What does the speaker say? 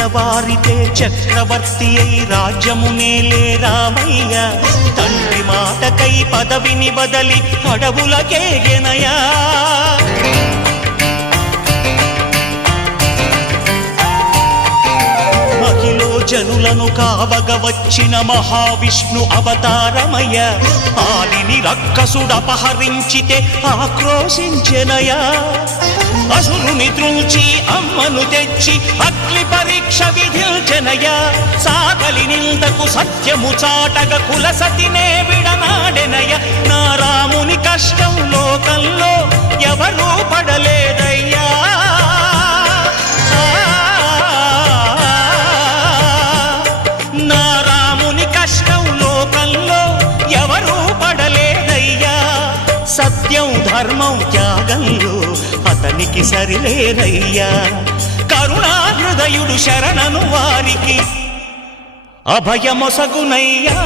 తెల్లవారితే చక్రవర్తి అయి రాజ్యమునేలే రామయ్య తండ్రి మాటకై పదవిని బదలి అడవులకేగెనయా మహిలో జనులను కావగ వచ్చిన మహావిష్ణు అవతారమయ్య ఆలిని రక్కసుడపహరించితే ఆక్రోశించెనయా అసురుని త్రుంచి అమ్మను తెచ్చి అగ్ని పరీక్ష విధించెనయా సాగలి నిందకు సత్యము చాటగ కులసతినే విడనాడెనయ నా రాముని కష్టం లోకంలో ఎవరూ పడలేదయ్యా నా రాముని కష్టం లోకంలో ఎవరూ పడలేదయ్యా సత్యం ధర్మం త్యాగంలో అతనికి సరిలేరయ్యా కరుణా హృదయుడు శరణను వారికి అభయమొసగునయ్యా